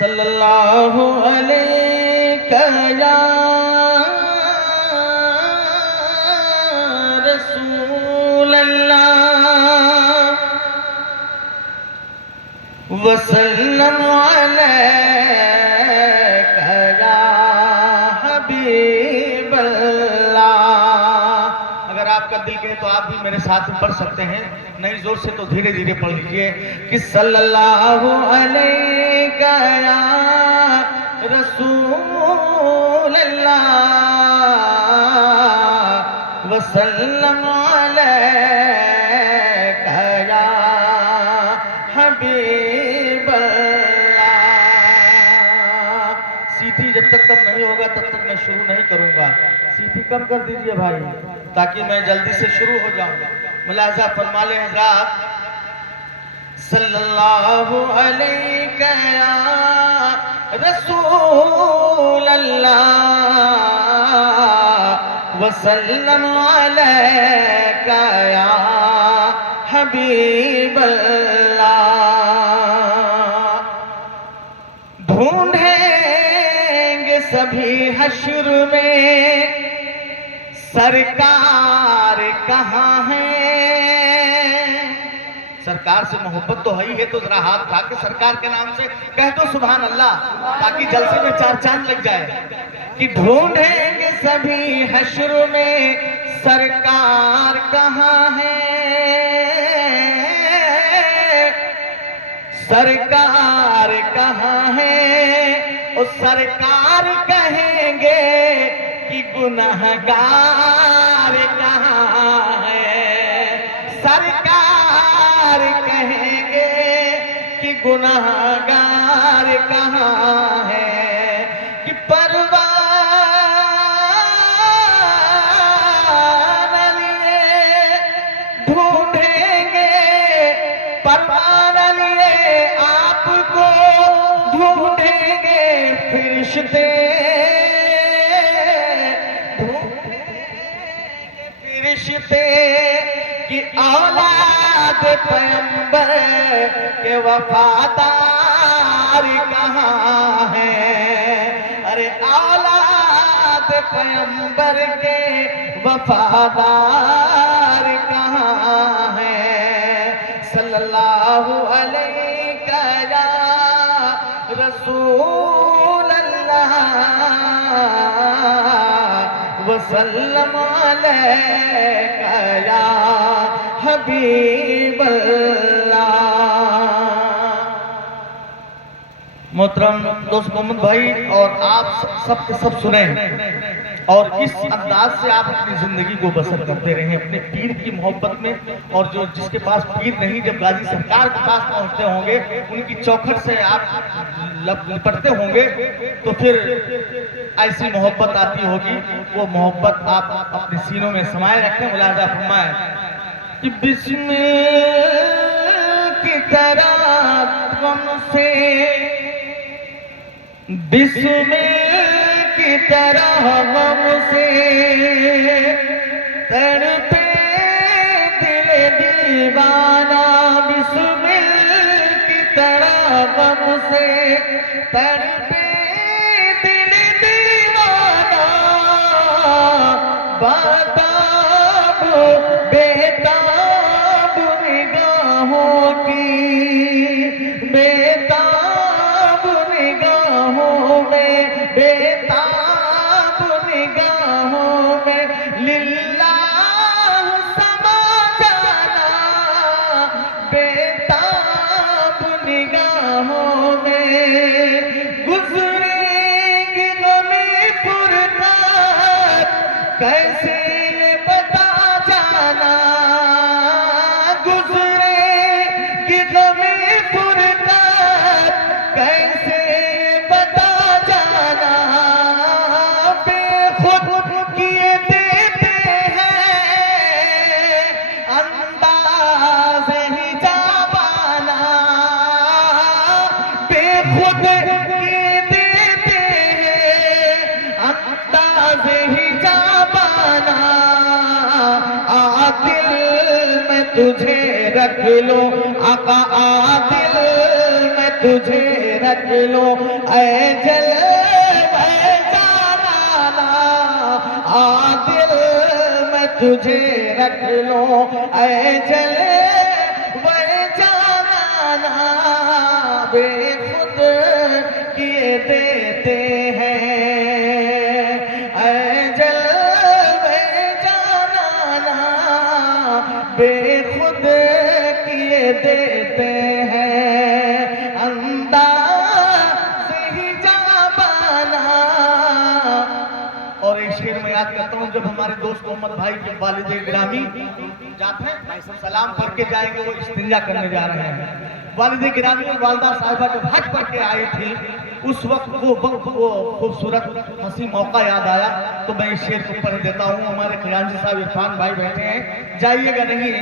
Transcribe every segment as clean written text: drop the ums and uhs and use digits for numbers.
صلی اللہ علیہ یا رسول اللہ وسلم علیک یا حبیب اللہ۔ اگر آپ کا دل کہے تو آپ بھی میرے ساتھ پڑھ سکتے ہیں، نہیں زور سے تو دھیرے دھیرے پڑھ لیجئے کہ صلی اللہ علیہ یا رسول اللہ وسلم علیک یا حبیب اللہ۔ سیدھی جب تک کم نہیں ہوگا تب تک میں شروع نہیں کروں گا، سیدھی کم کر دیجئے بھائی تاکہ میں جلدی سے شروع ہو جاؤں۔ ملاحظہ فرما لیں حضرات، صلی اللہ علیہ یا رسول اللہ وسلم علیک یا حبیب اللہ۔ ڈھونڈیں گے سبھی حشر میں سرکار کہاں ہے۔ سرکار سے محبت تو ہے ہی ہے تو ذرا ہاتھ اٹھا کے سرکار کے نام سے کہہ دو سبحان اللہ، تاکہ جلسے میں چار چاند لگ جائے کہ ڈھونڈیں گے سبھی حشر میں سرکار کہاں ہے، سرکار کہاں ہے۔ اور سرکار کہیں گے کہ گنہگار کہاں ہے، سرکار کہیں گے کہ گنہگار کہاں ہے، کہ پروان لیے ڈھونڈیں گے، پروان لیے آپ کو ڈھونڈیں گے فرشتے، فرشتے کی اولاد پیغمبر کے وفادار کہاں ہیں، ارے اولاد پیغمبر کے وفادار کہاں ہیں۔ صلی اللہ علیہ یا رسول اللہ وسلم علیک یا حبیب اللہ۔ محترم دوست محمد بھائی اور آپ سب کے سب سنیں اور اس انداز سے آپ اپنی زندگی کو بسر کرتے رہیں اپنے پیر کی محبت میں، اور جو جس کے پاس پیر نہیں جب غازی سرکار کے پاس پہنچتے ہوں گے ان کی چوکھٹ سے آپ لپٹتے ہوں گے تو پھر ایسی محبت آتی ہوگی، وہ محبت آپ اپنے سینوں میں سمائے رکھیں۔ ملاحظہ فرمائیں کہ بسم کی طرح غم سے، بسم کی طرح غم سے تڑپے دل دیوانہ، بسم کی طرح غم سے تڑپے دل دیوانہ، باتاب بیتاب نگاہوں کی، بیتاب نگاہوں میں، بیتاب نگاہوں میں للہ سما جانا، بیتاب نگاہوں میں گزریں گی غمی فرقت، کیسے بتا جانا، گزریں گی غمی فرقت کیسے بتا جانا، بے خود کیے دیتے ہیں انداز حجابانہ، بے خود کیے دیتے ہیں انداز حجابانہ، عادل میں تجھے رکھ لوں آقا، عادل میں تجھے رکھ لو اے جلوے جانانا عادل میں تجھے رکھ لو اے جلوے جانانا بے خود کیے دیتے ہیں اے جلوے جانانا بے خود کیے دیتے ہیں انداز ہی جابانا. اور ایک شعر میں یاد کرتا ہوں، جب ہمارے دوست محمد بھائی کے والد گرامی جاتے ہیں سلام پڑھ کے جائیں گے، وہ استنجا کرنے جا رہے ہیں، والد گرامی اور والدہ صاحبہ جب حج پڑھ کے آئی تھی، اس وقت وہ خوبصورت ہنسی موقع یاد آیا تو میں اس شعر کو پڑھ دیتا ہوں. ہمارے خزانچی صاحب عرفان بھائی بیٹھے ہیں، جائیے گا نہیں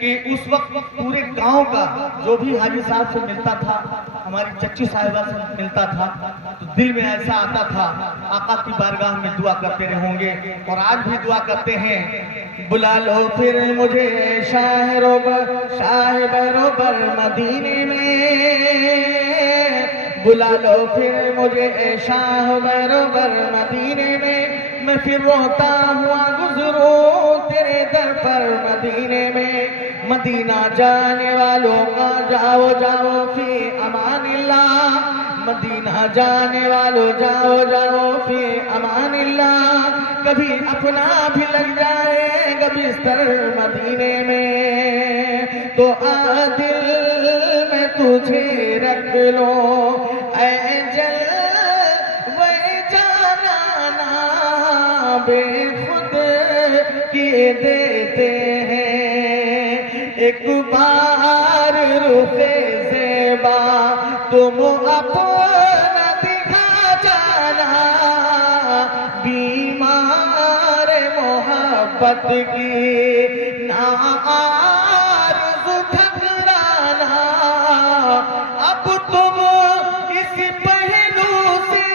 کہ اس وقت پورے گاؤں کا جو بھی حاجی صاحب سے ملتا تھا، ہماری چچی صاحبہ سے ملتا تھا، تو دل میں ایسا آتا تھا آقا کی بارگاہ میں دعا کرتے رہوں گے، اور آج بھی دعا کرتے ہیں. بلا لو پھر مجھے شاہ بروبر مدینے میں، بلا لو پھر مجھے شاہ بروبر مدینے میں پھر روتا ہوا گزروں تیرے در پر مدینے میں. مدینہ جانے والوں کا جاؤ جاؤ فی امان اللہ، مدینہ جانے والوں جاؤ جاؤ فی امان اللہ. کبھی اپنا بھی لگ جائے گا بستر مدینے میں تو عادل میں تجھے رکھ لو اے جلوے جانانا بے خود کیے دیتے ہیں. ایک بار رخ زیبا تم اپنا دکھا جانا، بیمار محبت کی نا آرزو ٹھکرانا. اب تم اس پہلو سے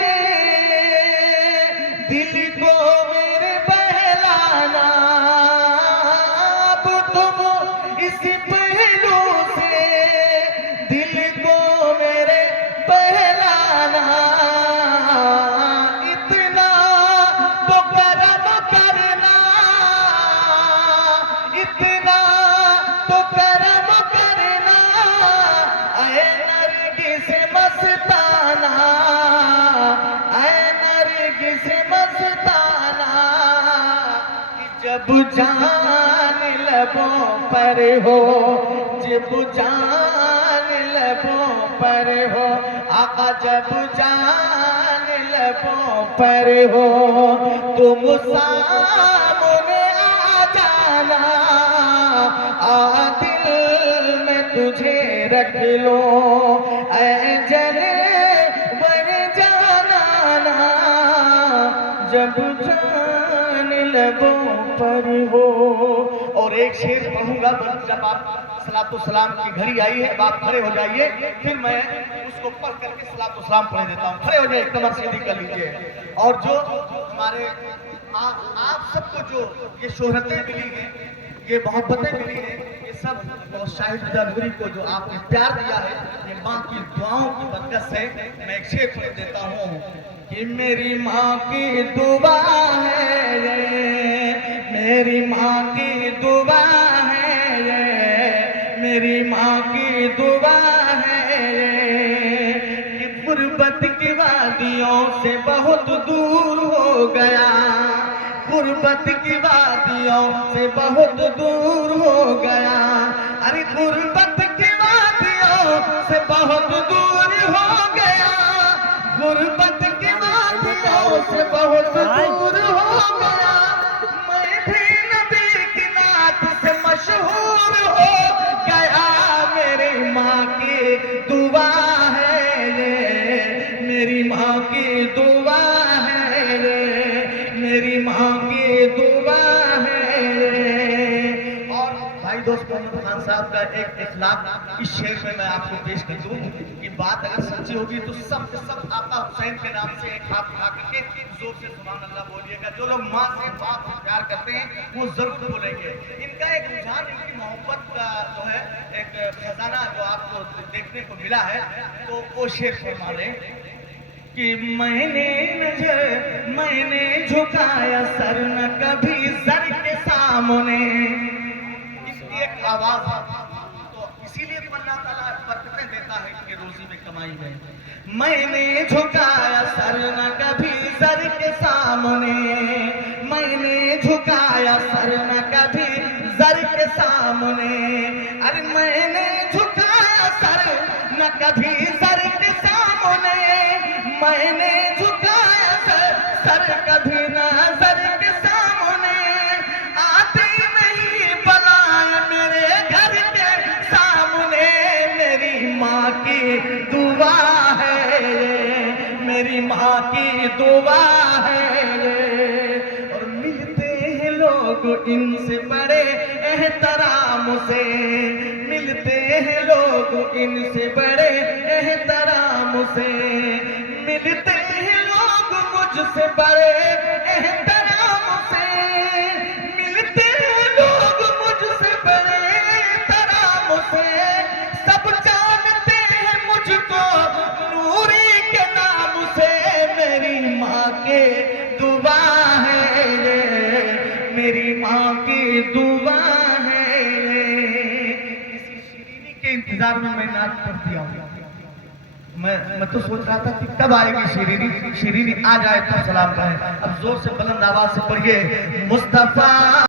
دل کو میرے بہلانا، اب تم اس پہلو سے دل کو میرے بہلانا. اتنا تو کرم کرنا، اتنا تو کرم کرنا اے نرگس مستانہ، اے نرگس مستانہ. جب جان لبوں پر ہو، جب جان لبوں پر ہو آقا، جب جان لبوں پر ہو تم سامنے آ جانا، عادل میں تجھے رکھ لو اے جلوے جانانا جب جان لبوں پر ہو. اور ایک شعر پڑھوں گا، جب آپ صلاۃ والسلام کی گھڑی آئی ہے اب آپ کھڑے ہو جائیے، پھر میں اس کو پڑھ کر کے صلاۃ والسلام پڑھ دیتا ہوں. کھڑے ہو جائے، کمر سیدھی کر لیجئے. اور جو ہمارے آپ سب کو جو یہ شہرتیں ملی ہیں، یہ محبتیں ملی ہیں، یہ سب شاہد رضا کو جو آپ نے پیار دیا ہے، یہ ماں کی دعاؤں کی برکت سے. میں ایک شعر پڑھ دیتا ہوں کہ میری ماں کی دعا ہے یہ، میری ماں کی دعا ہے یہ، میری ماں کی دعا ہے یہ، کہ غربت کی وادیوں سے بہت دور ہو گیا، غربت کی وادیوں سے بہت دور ہو گیا. ارے غربت کی وادیوں سے بہت دور ہو گیا، غربت کی وادیوں سے بہت دور ہو گیا. میں بھی نبی کی نعت سے مشہور ہو گیا. میری ماں کی دعا ہے یہ، میری ماں کی دعا ہے یہ، میری ماں کی دعا ہے. اور بھائی دوست محمد خان صاحب کا ایک اخلاق اس شعر میں آپ کو پیش کر دوں کہ بات اگر سچی ہوگی تو سب آقا حسین کے نام سے ایک ہاتھ اٹھا کر کے زور سے سبحان اللہ بولیے گا. جو لوگ ماں سے باپ سے پیار کرتے ہیں وہ ضرور بولیں گے. ان کا ایک رجحان، ان کی محبت کا جو ہے ایک خزانہ جو آپ کو دیکھنے کو ملا ہے، تو وہ شعر فرما رہے ہیں کہ میں نے جھکایا سر نہ کبھی زر کے سامنے. اس کی ایک آواز ہے، تو اسی لیے تو اللہ تعالیٰ برکتیں دیتا ہے کہ روزی میں کمائی میں. میں نے جھکایا سر نہ کبھی زر کے سامنے، میں نے جھکایا سر نہ کبھی زر کے سامنے. ارے میں نے جھکایا سر نہ کبھی زر کے سامنے، میں نے جھکایا سر کبھی نہ زر کے سامنے. آتی نہیں بلائیں میرے گھر کے سامنے، میری ماں کی دعا ہے، میری ماں کی دعا ہے. اور ملتے ہیں لوگ ان سے بڑے احترام سے، ملتے ہیں لوگ ان سے بڑے احترام سے، ملتے ہیں لوگ مجھ سے بڑے احترام سے، ملتے ہیں لوگ مجھ سے بڑے احترام سے. سب جانتے ہیں مجھ کو نوری کے نام سے، میری ماں کے دعا ہے، میری ماں کی دعا ہے. کسی شیرینی کے انتظار میں نعت پڑھ دیا ہوں. میں تو سوچ رہا تھا کہ کب آئے گی شیرینی آ جائے تو سلام کہیں. اب زور سے بلند آواز سے پڑھیے مصطفیٰ